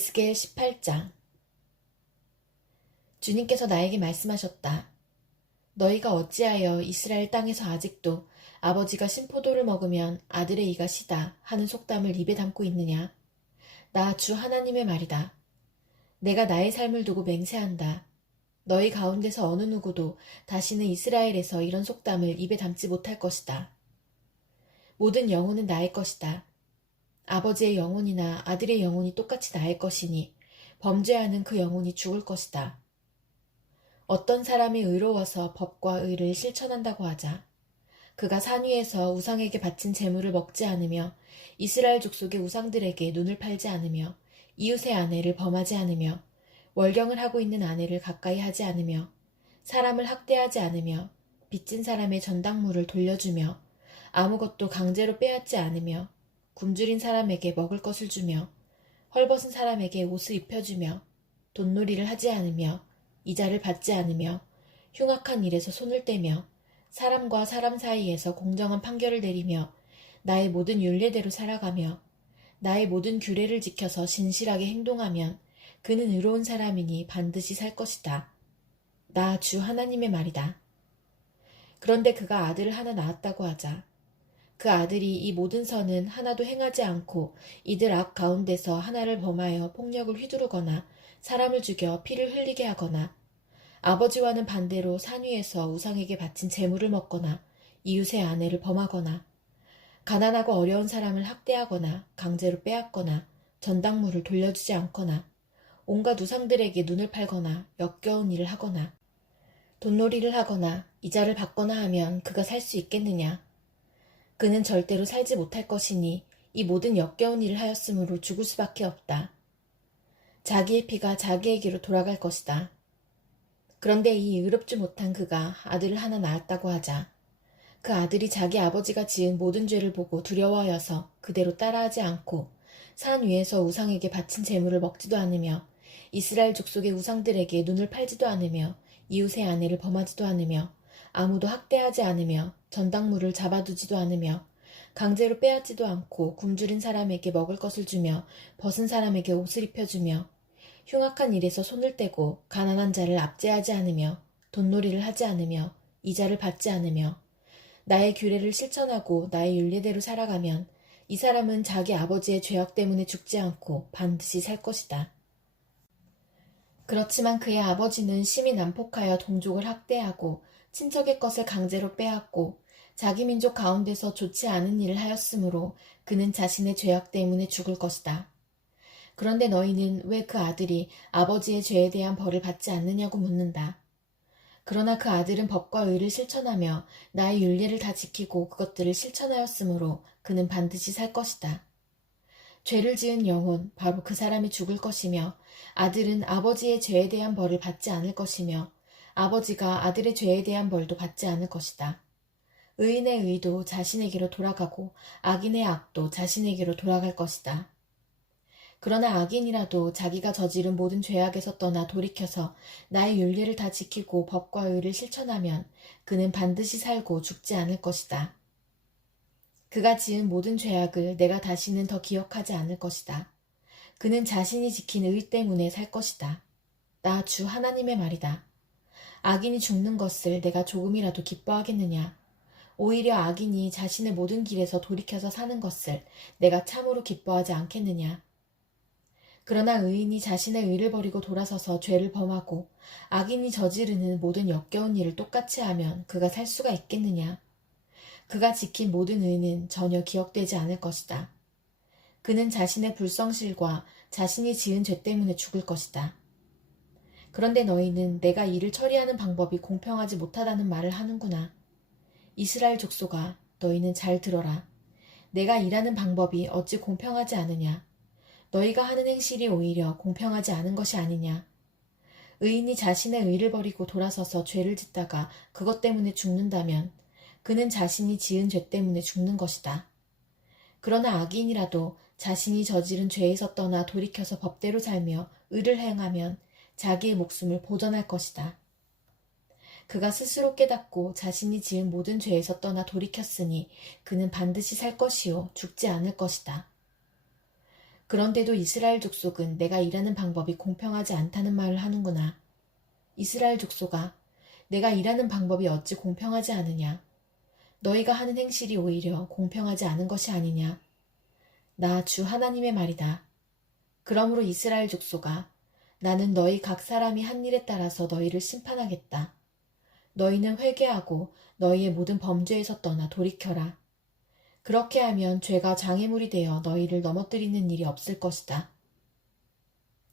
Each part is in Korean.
에스겔 18장. 주님께서 나에게 말씀하셨다. 너희가 어찌하여 이스라엘 땅에서 아직도 아버지가 신포도를 먹으면 아들의 이가 시다 하는 속담을 입에 담고 있느냐? 나 주 하나님의 말이다. 내가 나의 삶을 두고 맹세한다. 너희 가운데서 어느 누구도 다시는 이스라엘에서 이런 속담을 입에 담지 못할 것이다. 모든 영혼은 나의 것이다. 아버지의 영혼이나 아들의 영혼이 똑같이 나의 것이니 범죄하는 그 영혼이 죽을 것이다. 어떤 사람이 의로워서 법과 의를 실천한다고 하자. 그가 산 위에서 우상에게 바친 재물을 먹지 않으며 이스라엘 족속의 우상들에게 눈을 팔지 않으며 이웃의 아내를 범하지 않으며 월경을 하고 있는 아내를 가까이 하지 않으며 사람을 학대하지 않으며 빚진 사람의 전당물을 돌려주며 아무것도 강제로 빼앗지 않으며 굶주린 사람에게 먹을 것을 주며 헐벗은 사람에게 옷을 입혀주며 돈놀이를 하지 않으며 이자를 받지 않으며 흉악한 일에서 손을 떼며 사람과 사람 사이에서 공정한 판결을 내리며 나의 모든 율례대로 살아가며 나의 모든 규례를 지켜서 신실하게 행동하면 그는 의로운 사람이니 반드시 살 것이다. 나 주 하나님의 말이다. 그런데 그가 아들을 하나 낳았다고 하자. 그 아들이 이 모든 선은 하나도 행하지 않고 이들 악 가운데서 하나를 범하여 폭력을 휘두르거나 사람을 죽여 피를 흘리게 하거나 아버지와는 반대로 산 위에서 우상에게 바친 재물을 먹거나 이웃의 아내를 범하거나 가난하고 어려운 사람을 학대하거나 강제로 빼앗거나 전당물을 돌려주지 않거나 온갖 우상들에게 눈을 팔거나 역겨운 일을 하거나 돈놀이를 하거나 이자를 받거나 하면 그가 살 수 있겠느냐? 그는 절대로 살지 못할 것이니 이 모든 역겨운 일을 하였으므로 죽을 수밖에 없다. 자기의 피가 자기에게로 돌아갈 것이다. 그런데 이 의롭지 못한 그가 아들을 하나 낳았다고 하자. 그 아들이 자기 아버지가 지은 모든 죄를 보고 두려워하여서 그대로 따라하지 않고 산 위에서 우상에게 바친 재물을 먹지도 않으며 이스라엘 족속의 우상들에게 눈을 팔지도 않으며 이웃의 아내를 범하지도 않으며 아무도 학대하지 않으며 전당물을 잡아두지도 않으며 강제로 빼앗지도 않고 굶주린 사람에게 먹을 것을 주며 벗은 사람에게 옷을 입혀주며 흉악한 일에서 손을 떼고 가난한 자를 압제하지 않으며 돈놀이를 하지 않으며 이자를 받지 않으며 나의 규례를 실천하고 나의 율례대로 살아가면 이 사람은 자기 아버지의 죄악 때문에 죽지 않고 반드시 살 것이다. 그렇지만 그의 아버지는 심히 난폭하여 동족을 학대하고 친척의 것을 강제로 빼앗고 자기 민족 가운데서 좋지 않은 일을 하였으므로 그는 자신의 죄악 때문에 죽을 것이다. 그런데 너희는 왜 그 아들이 아버지의 죄에 대한 벌을 받지 않느냐고 묻는다. 그러나 그 아들은 법과 의를 실천하며 나의 율례를 다 지키고 그것들을 실천하였으므로 그는 반드시 살 것이다. 죄를 지은 영혼, 바로 그 사람이 죽을 것이며 아들은 아버지의 죄에 대한 벌을 받지 않을 것이며 아버지가 아들의 죄에 대한 벌도 받지 않을 것이다. 의인의 의도 자신에게로 돌아가고 악인의 악도 자신에게로 돌아갈 것이다. 그러나 악인이라도 자기가 저지른 모든 죄악에서 떠나 돌이켜서 나의 율례를 다 지키고 법과 의를 실천하면 그는 반드시 살고 죽지 않을 것이다. 그가 지은 모든 죄악을 내가 다시는 더 기억하지 않을 것이다. 그는 자신이 지킨 의 때문에 살 것이다. 나 주 하나님의 말이다. 악인이 죽는 것을 내가 조금이라도 기뻐하겠느냐? 오히려 악인이 자신의 모든 길에서 돌이켜서 사는 것을 내가 참으로 기뻐하지 않겠느냐? 그러나 의인이 자신의 의를 버리고 돌아서서 죄를 범하고 악인이 저지르는 모든 역겨운 일을 똑같이 하면 그가 살 수가 있겠느냐? 그가 지킨 모든 의는 전혀 기억되지 않을 것이다. 그는 자신의 불성실과 자신이 지은 죄 때문에 죽을 것이다. 그런데 너희는 내가 일을 처리하는 방법이 공평하지 못하다는 말을 하는구나. 이스라엘 족속아, 너희는 잘 들어라. 내가 일하는 방법이 어찌 공평하지 않으냐? 너희가 하는 행실이 오히려 공평하지 않은 것이 아니냐? 의인이 자신의 의를 버리고 돌아서서 죄를 짓다가 그것 때문에 죽는다면 그는 자신이 지은 죄 때문에 죽는 것이다. 그러나 악인이라도 자신이 저지른 죄에서 떠나 돌이켜서 법대로 살며 의를 행하면 자기의 목숨을 보전할 것이다. 그가 스스로 깨닫고 자신이 지은 모든 죄에서 떠나 돌이켰으니 그는 반드시 살 것이요 죽지 않을 것이다. 그런데도 이스라엘 족속은 내가 일하는 방법이 공평하지 않다는 말을 하는구나. 이스라엘 족속아, 내가 일하는 방법이 어찌 공평하지 않으냐. 너희가 하는 행실이 오히려 공평하지 않은 것이 아니냐. 나 주 하나님의 말이다. 그러므로 이스라엘 족속아, 나는 너희 각 사람이 한 일에 따라서 너희를 심판하겠다. 너희는 회개하고 너희의 모든 범죄에서 떠나 돌이켜라. 그렇게 하면 죄가 장애물이 되어 너희를 넘어뜨리는 일이 없을 것이다.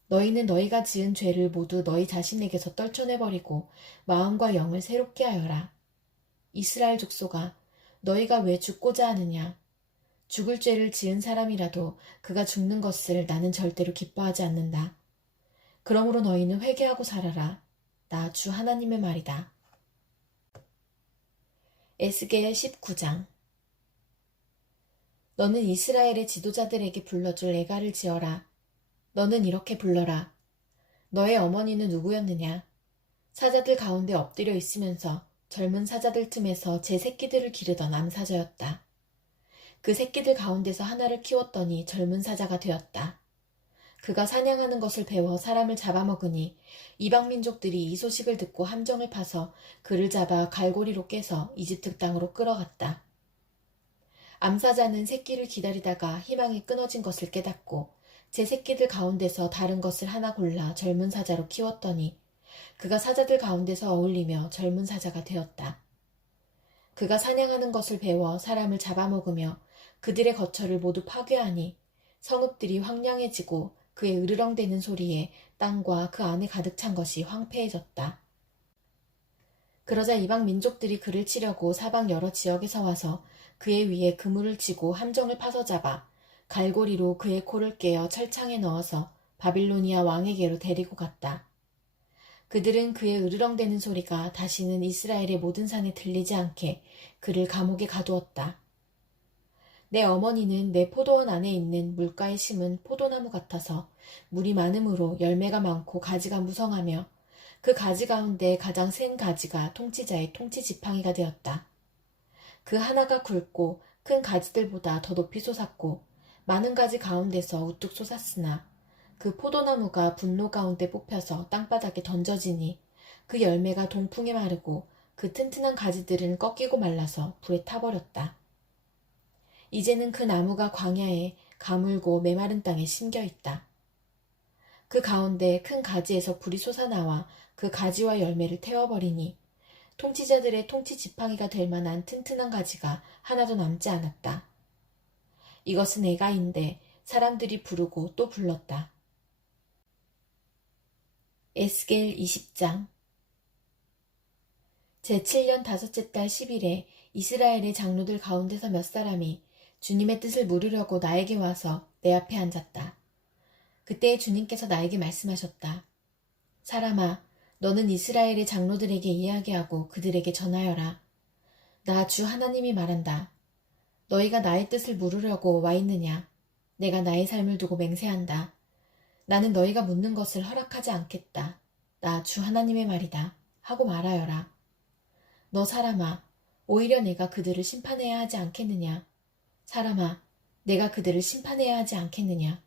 너희는 너희가 지은 죄를 모두 너희 자신에게서 떨쳐내버리고 마음과 영을 새롭게 하여라. 이스라엘 족속아, 너희가 왜 죽고자 하느냐? 죽을 죄를 지은 사람이라도 그가 죽는 것을 나는 절대로 기뻐하지 않는다. 그러므로 너희는 회개하고 살아라. 나 주 하나님의 말이다. 에스겔 19장. 너는 이스라엘의 지도자들에게 불러줄 애가를 지어라. 너는 이렇게 불러라. 너의 어머니는 누구였느냐? 사자들 가운데 엎드려 있으면서 젊은 사자들 틈에서 제 새끼들을 기르던 암사자였다. 그 새끼들 가운데서 하나를 키웠더니 젊은 사자가 되었다. 그가 사냥하는 것을 배워 사람을 잡아먹으니 이방 민족들이 이 소식을 듣고 함정을 파서 그를 잡아 갈고리로 깨서 이집트 땅으로 끌어갔다. 암사자는 새끼를 기다리다가 희망이 끊어진 것을 깨닫고 제 새끼들 가운데서 다른 것을 하나 골라 젊은 사자로 키웠더니 그가 사자들 가운데서 어울리며 젊은 사자가 되었다. 그가 사냥하는 것을 배워 사람을 잡아먹으며 그들의 거처를 모두 파괴하니 성읍들이 황량해지고 그의 으르렁대는 소리에 땅과 그 안에 가득 찬 것이 황폐해졌다. 그러자 이방 민족들이 그를 치려고 사방 여러 지역에서 와서 그의 위에 그물을 치고 함정을 파서 잡아 갈고리로 그의 코를 깨어 철창에 넣어서 바빌로니아 왕에게로 데리고 갔다. 그들은 그의 으르렁대는 소리가 다시는 이스라엘의 모든 산에 들리지 않게 그를 감옥에 가두었다. 내 어머니는 내 포도원 안에 있는 물가에 심은 포도나무 같아서 물이 많으므로 열매가 많고 가지가 무성하며 그 가지 가운데 가장 센 가지가 통치자의 통치지팡이가 되었다. 그 하나가 굵고 큰 가지들보다 더 높이 솟았고 많은 가지 가운데서 우뚝 솟았으나 그 포도나무가 분노 가운데 뽑혀서 땅바닥에 던져지니 그 열매가 동풍에 마르고 그 튼튼한 가지들은 꺾이고 말라서 불에 타버렸다. 이제는 그 나무가 광야에 가물고 메마른 땅에 심겨 있다. 그 가운데 큰 가지에서 불이 솟아나와 그 가지와 열매를 태워버리니 통치자들의 통치 지팡이가 될 만한 튼튼한 가지가 하나도 남지 않았다. 이것은 애가인데 사람들이 부르고 또 불렀다. 에스겔 20장. 제7년 다섯째 달 10일에 이스라엘의 장로들 가운데서 몇 사람이 주님의 뜻을 물으려고 나에게 와서 내 앞에 앉았다. 그때 주님께서 나에게 말씀하셨다. 사람아, 너는 이스라엘의 장로들에게 이야기하고 그들에게 전하여라. 나 주 하나님이 말한다. 너희가 나의 뜻을 물으려고 와 있느냐? 내가 나의 삶을 두고 맹세한다. 나는 너희가 묻는 것을 허락하지 않겠다. 나 주 하나님의 말이다. 하고 말하여라. 너 사람아, 오히려 내가 그들을 심판해야 하지 않겠느냐? 사람아, 내가 그들을 심판해야 하지 않겠느냐?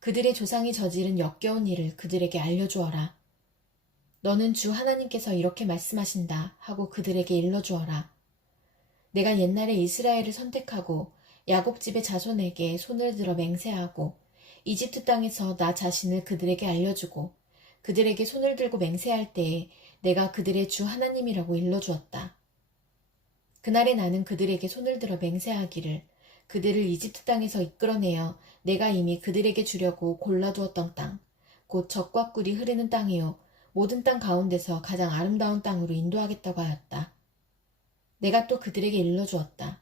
그들의 조상이 저지른 역겨운 일을 그들에게 알려주어라. 너는 주 하나님께서 이렇게 말씀하신다 하고 그들에게 일러주어라. 내가 옛날에 이스라엘을 선택하고 야곱 집의 자손에게 손을 들어 맹세하고 이집트 땅에서 나 자신을 그들에게 알려주고 그들에게 손을 들고 맹세할 때에 내가 그들의 주 하나님이라고 일러주었다. 그날에 나는 그들에게 손을 들어 맹세하기를 그들을 이집트 땅에서 이끌어내어 내가 이미 그들에게 주려고 골라두었던 땅, 곧 젖과 꿀이 흐르는 땅이요 모든 땅 가운데서 가장 아름다운 땅으로 인도하겠다고 하였다. 내가 또 그들에게 일러주었다.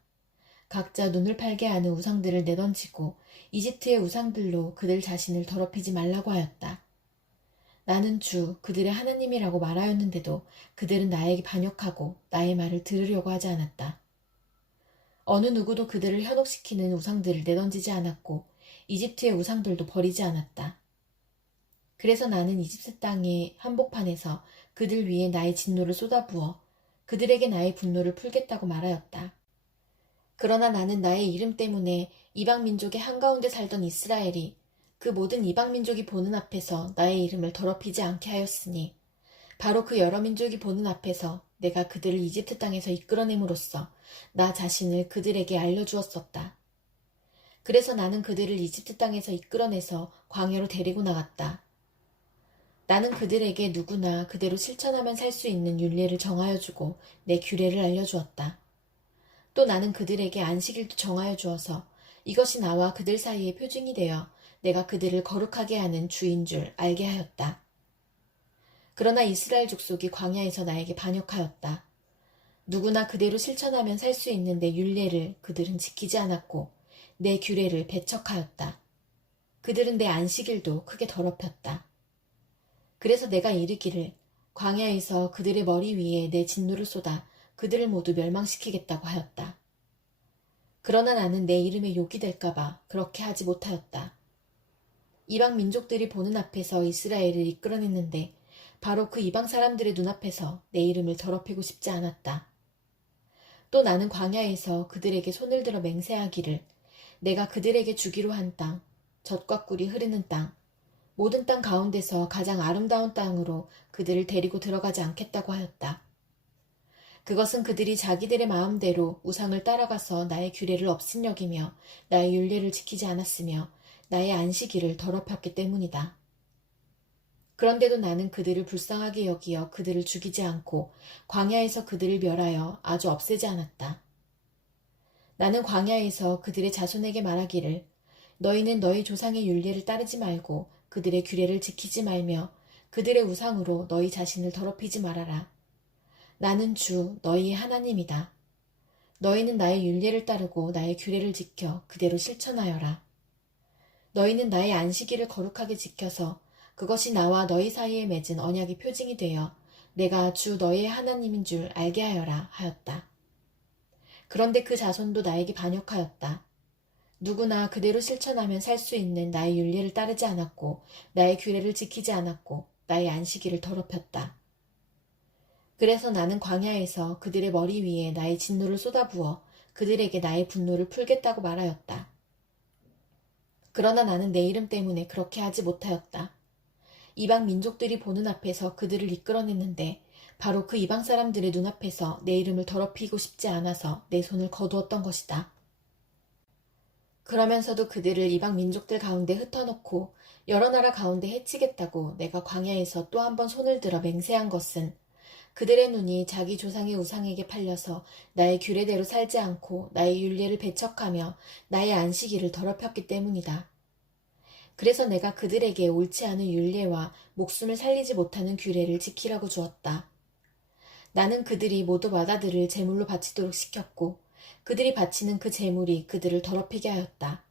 각자 눈을 팔게 하는 우상들을 내던지고 이집트의 우상들로 그들 자신을 더럽히지 말라고 하였다. 나는 주 그들의 하나님이라고 말하였는데도 그들은 나에게 반역하고 나의 말을 들으려고 하지 않았다. 어느 누구도 그들을 현혹시키는 우상들을 내던지지 않았고 이집트의 우상들도 버리지 않았다. 그래서 나는 이집트 땅의 한복판에서 그들 위에 나의 진노를 쏟아부어 그들에게 나의 분노를 풀겠다고 말하였다. 그러나 나는 나의 이름 때문에 이방 민족의 한가운데 살던 이스라엘이 그 모든 이방 민족이 보는 앞에서 나의 이름을 더럽히지 않게 하였으니 바로 그 여러 민족이 보는 앞에서 내가 그들을 이집트 땅에서 이끌어냄으로써 나 자신을 그들에게 알려주었었다. 그래서 나는 그들을 이집트 땅에서 이끌어내서 광야로 데리고 나갔다. 나는 그들에게 누구나 그대로 실천하면 살 수 있는 율례를 정하여 주고 내 규례를 알려주었다. 또 나는 그들에게 안식일도 정하여 주어서 이것이 나와 그들 사이의 표징이 되어 내가 그들을 거룩하게 하는 주인 줄 알게 하였다. 그러나 이스라엘 족속이 광야에서 나에게 반역하였다. 누구나 그대로 실천하면 살 수 있는 내 율례를 그들은 지키지 않았고 내 규례를 배척하였다. 그들은 내 안식일도 크게 더럽혔다. 그래서 내가 이르기를 광야에서 그들의 머리 위에 내 진노를 쏟아 그들을 모두 멸망시키겠다고 하였다. 그러나 나는 내 이름에 욕이 될까봐 그렇게 하지 못하였다. 이방 민족들이 보는 앞에서 이스라엘을 이끌어냈는데 바로 그 이방 사람들의 눈앞에서 내 이름을 더럽히고 싶지 않았다. 또 나는 광야에서 그들에게 손을 들어 맹세하기를 내가 그들에게 주기로 한 땅, 젖과 꿀이 흐르는 땅, 모든 땅 가운데서 가장 아름다운 땅으로 그들을 데리고 들어가지 않겠다고 하였다. 그것은 그들이 자기들의 마음대로 우상을 따라가서 나의 규례를 업신여기며 나의 율례를 지키지 않았으며 나의 안식일을 더럽혔기 때문이다. 그런데도 나는 그들을 불쌍하게 여기어 그들을 죽이지 않고 광야에서 그들을 멸하여 아주 없애지 않았다. 나는 광야에서 그들의 자손에게 말하기를 너희는 너희 조상의 율례를 따르지 말고 그들의 규례를 지키지 말며 그들의 우상으로 너희 자신을 더럽히지 말아라. 나는 주 너희의 하나님이다. 너희는 나의 율례를 따르고 나의 규례를 지켜 그대로 실천하여라. 너희는 나의 안식일을 거룩하게 지켜서 그것이 나와 너희 사이에 맺은 언약의 표징이 되어 내가 주 너희의 하나님인 줄 알게 하여라 하였다. 그런데 그 자손도 나에게 반역하였다. 누구나 그대로 실천하면 살 수 있는 나의 율례를 따르지 않았고 나의 규례를 지키지 않았고 나의 안식일을 더럽혔다. 그래서 나는 광야에서 그들의 머리 위에 나의 진노를 쏟아부어 그들에게 나의 분노를 풀겠다고 말하였다. 그러나 나는 내 이름 때문에 그렇게 하지 못하였다. 이방 민족들이 보는 앞에서 그들을 이끌어냈는데 바로 그 이방 사람들의 눈앞에서 내 이름을 더럽히고 싶지 않아서 내 손을 거두었던 것이다. 그러면서도 그들을 이방 민족들 가운데 흩어놓고 여러 나라 가운데 해치겠다고 내가 광야에서 또 한 번 손을 들어 맹세한 것은 그들의 눈이 자기 조상의 우상에게 팔려서 나의 규례대로 살지 않고 나의 율례를 배척하며 나의 안식일을 더럽혔기 때문이다. 그래서 내가 그들에게 옳지 않은 율례와 목숨을 살리지 못하는 규례를 지키라고 주었다. 나는 그들이 모두 마다들을 제물로 바치도록 시켰고 그들이 바치는 그 제물이 그들을 더럽히게 하였다.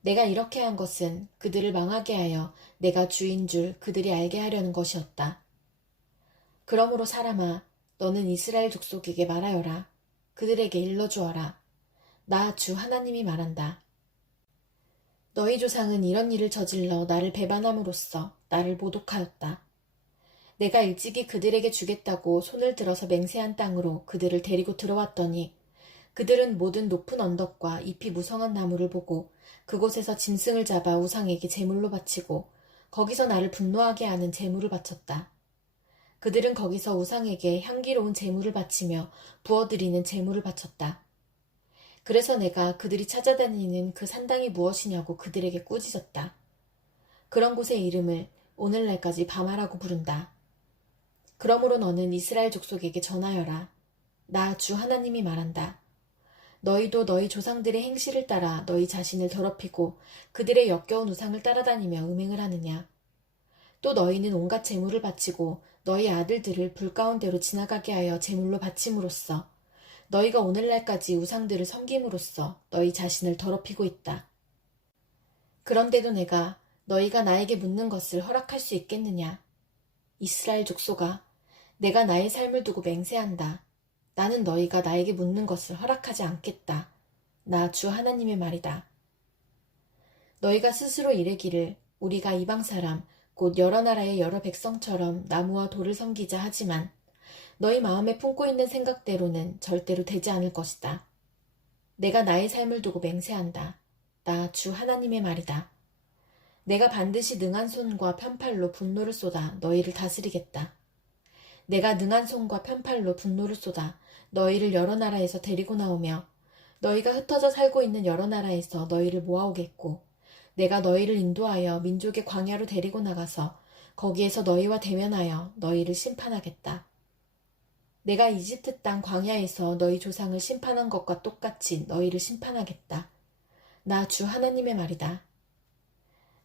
내가 이렇게 한 것은 그들을 망하게 하여 내가 주인 줄 그들이 알게 하려는 것이었다. 그러므로 사람아, 너는 이스라엘 족속에게 말하여라. 그들에게 일러주어라. 나 주 하나님이 말한다. 너희 조상은 이런 일을 저질러 나를 배반함으로써 나를 모독하였다. 내가 일찍이 그들에게 주겠다고 손을 들어서 맹세한 땅으로 그들을 데리고 들어왔더니 그들은 모든 높은 언덕과 잎이 무성한 나무를 보고 그곳에서 짐승을 잡아 우상에게 제물로 바치고 거기서 나를 분노하게 하는 제물을 바쳤다. 그들은 거기서 우상에게 향기로운 제물을 바치며 부어드리는 제물을 바쳤다. 그래서 내가 그들이 찾아다니는 그 산당이 무엇이냐고 그들에게 꾸짖었다. 그런 곳의 이름을 오늘날까지 바마라고 부른다. 그러므로 너는 이스라엘 족속에게 전하여라. 나 주 하나님이 말한다. 너희도 너희 조상들의 행실을 따라 너희 자신을 더럽히고 그들의 역겨운 우상을 따라다니며 음행을 하느냐. 또 너희는 온갖 제물을 바치고 너희 아들들을 불 가운데로 지나가게 하여 제물로 바침으로써 너희가 오늘날까지 우상들을 섬김으로써 너희 자신을 더럽히고 있다. 그런데도 내가 너희가 나에게 묻는 것을 허락할 수 있겠느냐. 이스라엘 족속아, 내가 나의 삶을 두고 맹세한다. 나는 너희가 나에게 묻는 것을 허락하지 않겠다. 나 주 하나님의 말이다. 너희가 스스로 이르기를 우리가 이방 사람 곧 여러 나라의 여러 백성처럼 나무와 돌을 섬기자 하지만 너희 마음에 품고 있는 생각대로는 절대로 되지 않을 것이다. 내가 나의 삶을 두고 맹세한다. 나 주 하나님의 말이다. 내가 반드시 능한 손과 편팔로 분노를 쏟아 너희를 다스리겠다. 내가 능한 손과 편팔로 분노를 쏟아 너희를 여러 나라에서 데리고 나오며 너희가 흩어져 살고 있는 여러 나라에서 너희를 모아오겠고 내가 너희를 인도하여 민족의 광야로 데리고 나가서 거기에서 너희와 대면하여 너희를 심판하겠다. 내가 이집트 땅 광야에서 너희 조상을 심판한 것과 똑같이 너희를 심판하겠다. 나 주 하나님의 말이다.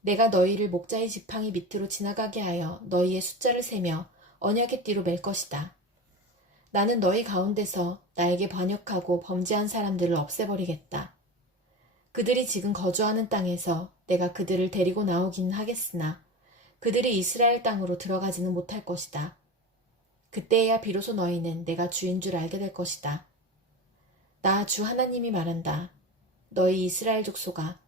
내가 너희를 목자의 지팡이 밑으로 지나가게 하여 너희의 숫자를 세며 언약의 띠로 맬 것이다. 나는 너희 가운데서 나에게 반역하고 범죄한 사람들을 없애버리겠다. 그들이 지금 거주하는 땅에서 내가 그들을 데리고 나오기는 하겠으나 그들이 이스라엘 땅으로 들어가지는 못할 것이다. 그때야 비로소 너희는 내가 주인 줄 알게 될 것이다. 나 주 하나님이 말한다. 너희 이스라엘 족속아,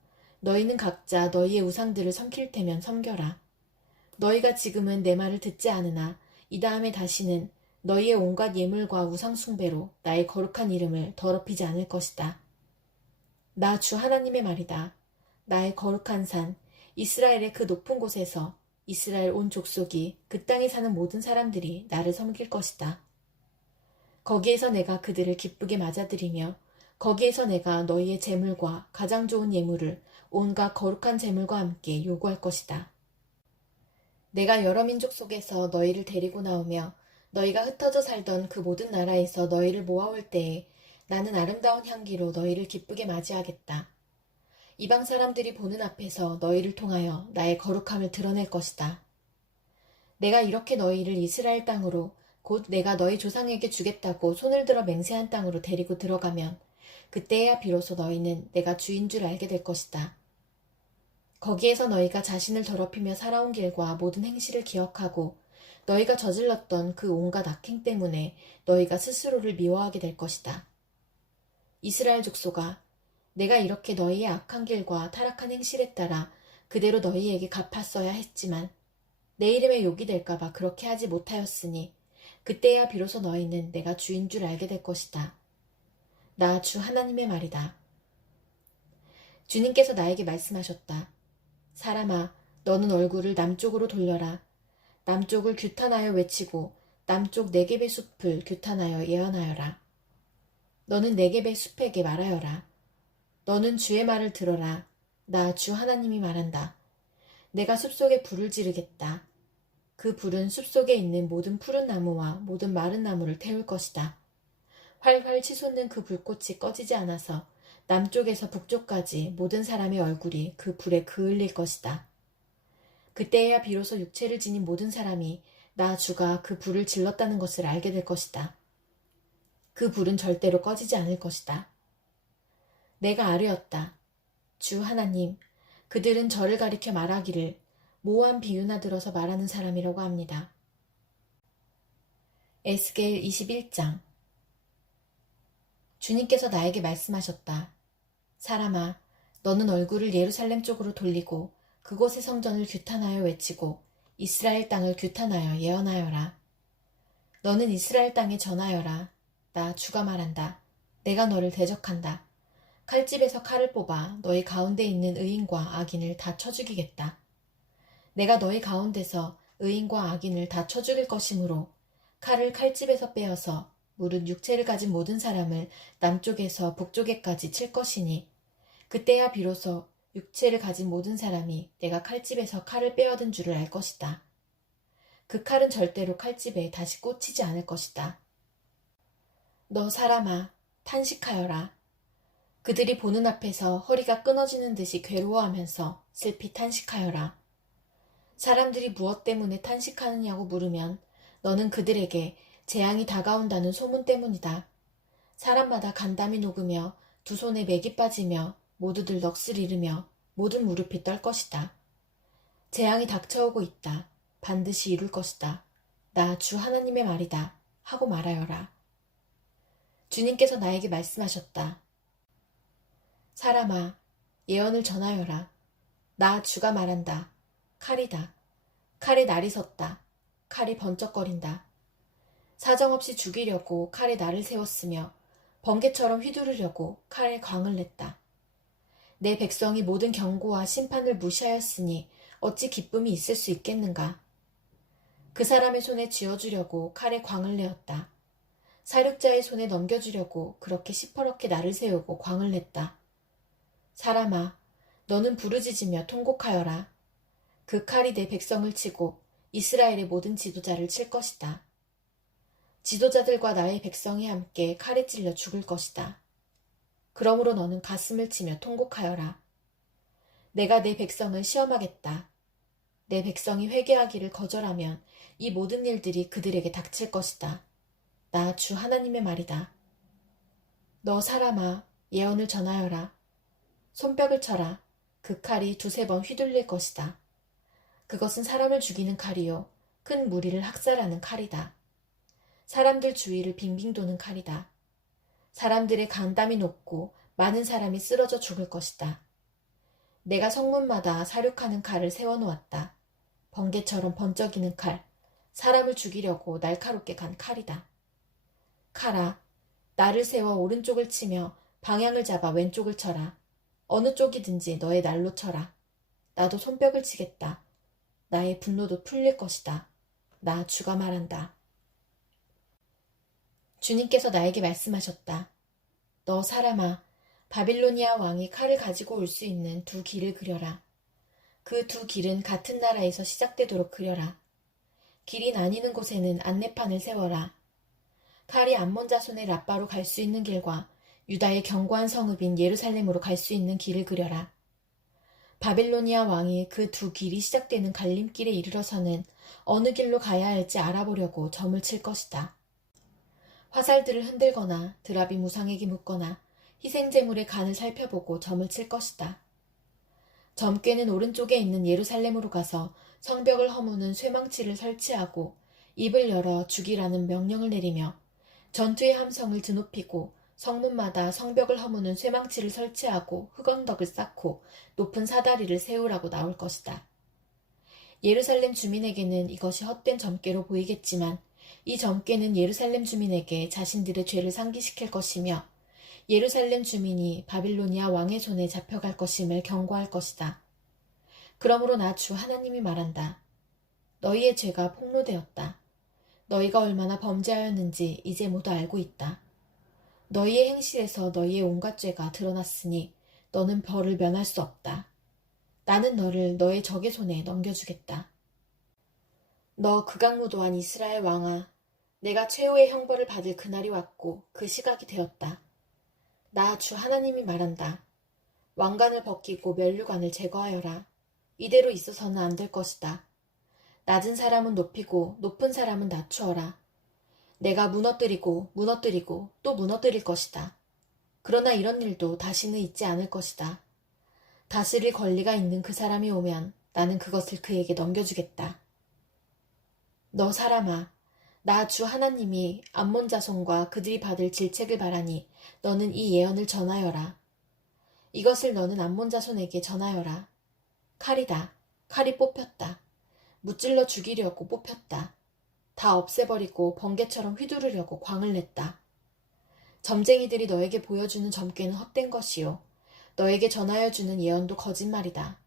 너희는 각자 너희의 우상들을 섬길 테면 섬겨라. 너희가 지금은 내 말을 듣지 않으나 이 다음에 다시는 너희의 온갖 예물과 우상 숭배로 나의 거룩한 이름을 더럽히지 않을 것이다. 나 주 하나님의 말이다. 나의 거룩한 산, 이스라엘의 그 높은 곳에서 이스라엘 온 족속이 그 땅에 사는 모든 사람들이 나를 섬길 것이다. 거기에서 내가 그들을 기쁘게 맞아들이며 거기에서 내가 너희의 재물과 가장 좋은 예물을 온갖 거룩한 재물과 함께 요구할 것이다. 내가 여러 민족 속에서 너희를 데리고 나오며 너희가 흩어져 살던 그 모든 나라에서 너희를 모아올 때에 나는 아름다운 향기로 너희를 기쁘게 맞이하겠다. 이방 사람들이 보는 앞에서 너희를 통하여 나의 거룩함을 드러낼 것이다. 내가 이렇게 너희를 이스라엘 땅으로 곧 내가 너희 조상에게 주겠다고 손을 들어 맹세한 땅으로 데리고 들어가면 그때야 비로소 너희는 내가 주인 줄 알게 될 것이다. 거기에서 너희가 자신을 더럽히며 살아온 길과 모든 행실을 기억하고 너희가 저질렀던 그 온갖 악행 때문에 너희가 스스로를 미워하게 될 것이다. 이스라엘 족속아, 내가 이렇게 너희의 악한 길과 타락한 행실에 따라 그대로 너희에게 갚았어야 했지만 내 이름에 욕이 될까봐 그렇게 하지 못하였으니 그때야 비로소 너희는 내가 주인 줄 알게 될 것이다. 나 주 하나님의 말이다. 주님께서 나에게 말씀하셨다. 사람아, 너는 얼굴을 남쪽으로 돌려라. 남쪽을 규탄하여 외치고 남쪽 네겝의 숲을 규탄하여 예언하여라. 너는 네겝의 숲에게 말하여라. 너는 주의 말을 들어라. 나 주 하나님이 말한다. 내가 숲속에 불을 지르겠다. 그 불은 숲속에 있는 모든 푸른 나무와 모든 마른 나무를 태울 것이다. 활활 치솟는 그 불꽃이 꺼지지 않아서 남쪽에서 북쪽까지 모든 사람의 얼굴이 그 불에 그을릴 것이다. 그때야 비로소 육체를 지닌 모든 사람이 나 주가 그 불을 질렀다는 것을 알게 될 것이다. 그 불은 절대로 꺼지지 않을 것이다. 내가 아뢰었다. 주 하나님, 그들은 저를 가리켜 말하기를 모호한 비유나 들어서 말하는 사람이라고 합니다. 에스겔 21장. 주님께서 나에게 말씀하셨다. 사람아, 너는 얼굴을 예루살렘 쪽으로 돌리고 그곳의 성전을 규탄하여 외치고 이스라엘 땅을 규탄하여 예언하여라. 너는 이스라엘 땅에 전하여라. 나 주가 말한다. 내가 너를 대적한다. 칼집에서 칼을 뽑아 너희 가운데 있는 의인과 악인을 다 쳐 죽이겠다. 내가 너희 가운데서 의인과 악인을 다 쳐 죽일 것이므로 칼을 칼집에서 빼어서 무릇 육체를 가진 모든 사람을 남쪽에서 북쪽에까지 칠 것이니 그때야 비로소 육체를 가진 모든 사람이 내가 칼집에서 칼을 빼어든 줄을 알 것이다. 그 칼은 절대로 칼집에 다시 꽂히지 않을 것이다. 너 사람아, 탄식하여라. 그들이 보는 앞에서 허리가 끊어지는 듯이 괴로워하면서 슬피 탄식하여라. 사람들이 무엇 때문에 탄식하느냐고 물으면 너는 그들에게 재앙이 다가온다는 소문 때문이다. 사람마다 간담이 녹으며 두 손에 맥이 빠지며 모두들 넋을 잃으며 모든 무릎이 떨 것이다. 재앙이 닥쳐오고 있다. 반드시 이룰 것이다. 나 주 하나님의 말이다. 하고 말하여라. 주님께서 나에게 말씀하셨다. 사람아, 예언을 전하여라. 나 주가 말한다. 칼이다. 칼에 날이 섰다. 칼이 번쩍거린다. 사정없이 죽이려고 칼에 날을 세웠으며 번개처럼 휘두르려고 칼에 광을 냈다. 내 백성이 모든 경고와 심판을 무시하였으니 어찌 기쁨이 있을 수 있겠는가. 그 사람의 손에 쥐어주려고 칼에 광을 내었다. 사륙자의 손에 넘겨주려고 그렇게 시퍼렇게 나를 세우고 광을 냈다. 사람아, 너는 부르짖으며 통곡하여라. 그 칼이 내 백성을 치고 이스라엘의 모든 지도자를 칠 것이다. 지도자들과 나의 백성이 함께 칼에 찔려 죽을 것이다. 그러므로 너는 가슴을 치며 통곡하여라. 내가 내 백성을 시험하겠다. 내 백성이 회개하기를 거절하면 이 모든 일들이 그들에게 닥칠 것이다. 나 주 하나님의 말이다. 너 사람아, 예언을 전하여라. 손뼉을 쳐라. 그 칼이 두세 번 휘둘릴 것이다. 그것은 사람을 죽이는 칼이요, 큰 무리를 학살하는 칼이다. 사람들 주위를 빙빙 도는 칼이다. 사람들의 간담이 높고 많은 사람이 쓰러져 죽을 것이다. 내가 성문마다 사륙하는 칼을 세워놓았다. 번개처럼 번쩍이는 칼, 사람을 죽이려고 날카롭게 간 칼이다. 칼아, 나를 세워 오른쪽을 치며 방향을 잡아 왼쪽을 쳐라. 어느 쪽이든지 너의 날로 쳐라. 나도 손뼉을 치겠다. 나의 분노도 풀릴 것이다. 나 주가 말한다. 주님께서 나에게 말씀하셨다. 너 사람아, 바빌로니아 왕이 칼을 가지고 올 수 있는 두 길을 그려라. 그 두 길은 같은 나라에서 시작되도록 그려라. 길이 나뉘는 곳에는 안내판을 세워라. 칼이 암몬 자손의 라빠로 갈 수 있는 길과 유다의 견고한 성읍인 예루살렘으로 갈 수 있는 길을 그려라. 바빌로니아 왕이 그 두 길이 시작되는 갈림길에 이르러서는 어느 길로 가야 할지 알아보려고 점을 칠 것이다. 화살들을 흔들거나 드라비 무상에게 묻거나 희생제물의 간을 살펴보고 점을 칠 것이다. 점괘는 오른쪽에 있는 예루살렘으로 가서 성벽을 허무는 쇠망치를 설치하고 입을 열어 죽이라는 명령을 내리며 전투의 함성을 드높이고 성문마다 성벽을 허무는 쇠망치를 설치하고 흙언덕을 쌓고 높은 사다리를 세우라고 나올 것이다. 예루살렘 주민에게는 이것이 헛된 점괘로 보이겠지만 이 점괘는 예루살렘 주민에게 자신들의 죄를 상기시킬 것이며 예루살렘 주민이 바빌로니아 왕의 손에 잡혀갈 것임을 경고할 것이다. 그러므로 나 주 하나님이 말한다. 너희의 죄가 폭로되었다. 너희가 얼마나 범죄하였는지 이제 모두 알고 있다. 너희의 행실에서 너희의 온갖 죄가 드러났으니 너는 벌을 면할 수 없다. 나는 너를 너의 적의 손에 넘겨주겠다. 너 극악무도한 이스라엘 왕아, 내가 최후의 형벌을 받을 그날이 왔고 그 시각이 되었다. 나 주 하나님이 말한다. 왕관을 벗기고 면류관을 제거하여라. 이대로 있어서는 안 될 것이다. 낮은 사람은 높이고 높은 사람은 낮추어라. 내가 무너뜨리고 또 무너뜨릴 것이다. 그러나 이런 일도 다시는 있지 않을 것이다. 다스릴 권리가 있는 그 사람이 오면 나는 그것을 그에게 넘겨주겠다. 너 사람아, 나 주 하나님이 암몬 자손과 그들이 받을 질책을 바라니 너는 이 예언을 전하여라. 이것을 너는 암몬 자손에게 전하여라. 칼이다. 칼이 뽑혔다. 무찔러 죽이려고 뽑혔다. 다 없애버리고 번개처럼 휘두르려고 광을 냈다. 점쟁이들이 너에게 보여주는 점괘는 헛된 것이요. 너에게 전하여 주는 예언도 거짓말이다.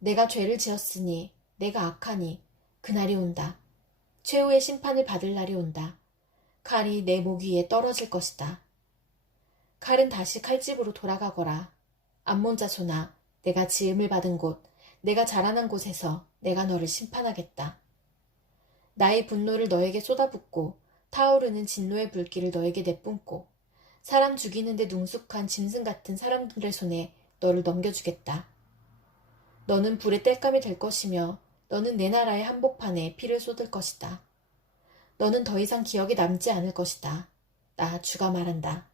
내가 죄를 지었으니 내가 악하니 그날이 온다. 최후의 심판을 받을 날이 온다. 칼이 내 목 위에 떨어질 것이다. 칼은 다시 칼집으로 돌아가거라. 암몬 자손아, 내가 지음을 받은 곳, 내가 자라난 곳에서 내가 너를 심판하겠다. 나의 분노를 너에게 쏟아붓고 타오르는 진노의 불길을 너에게 내뿜고 사람 죽이는데 능숙한 짐승 같은 사람들의 손에 너를 넘겨주겠다. 너는 불의 땔감이 될 것이며 너는 내 나라의 한복판에 피를 쏟을 것이다. 너는 더 이상 기억에 남지 않을 것이다. 나 주가 말한다.